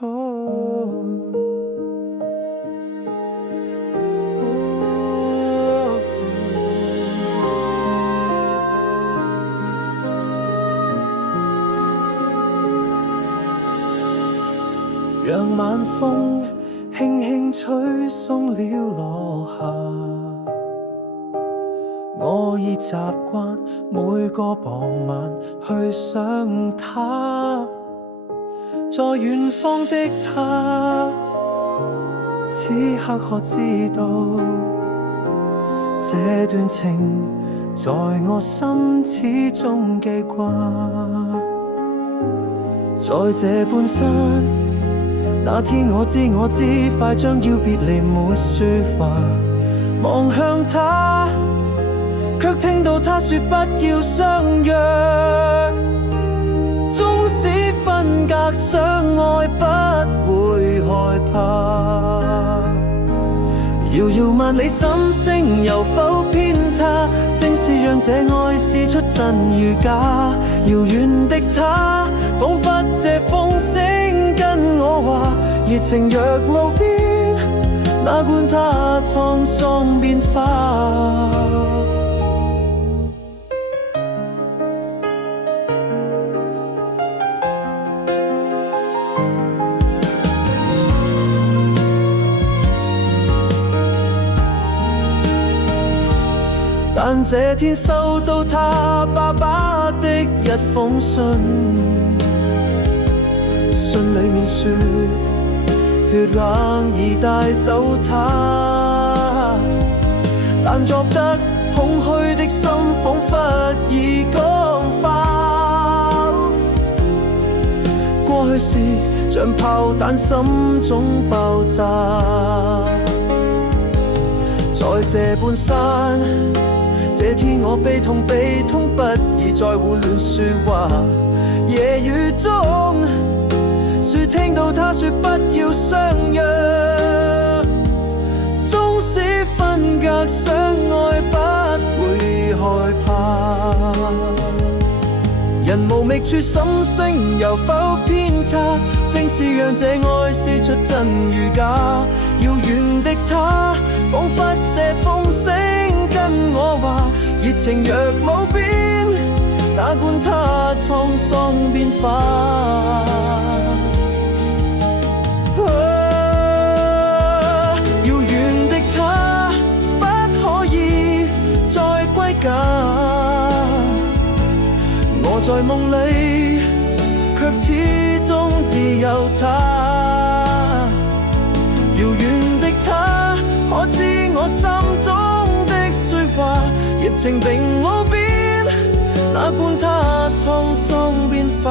讓晚風輕輕吹鬆了落霞，我已習慣每個傍晚去想他，在遠方的他，此刻可知道這段情在我心始終記掛。在這半山，那天我知快將要別離，沒說話，望向他，卻聽到他說不要相約。縱使分隔，相愛不會害怕。遙遙萬里，心聲有否偏差？正是讓這愛試出真與假。遙遠的他，彷彿這風聲跟我話，熱情若無邊，哪管他滄桑變化。但這天收到他爸爸的一封信，信裡面說血硬已帶走他，但覺得空虛的心彷彿已僵化。過去時像炮彈，心中爆炸。在這半山，這天我悲痛不已再胡亂說話。夜雨中說聽到他說不要相約，縱使分隔，相愛不會害怕。人無覓處，心聲有否偏差？正是讓這愛試出真與假。遙遠的他，彷彿這風聲跟我話，熱情若無邊，哪管他滄桑變化。遙遠的他，不可以再歸家。我在夢裡，卻始終只有他。遙遠的他，可知我心中的說話？熱情並無變，哪管他滄桑變化。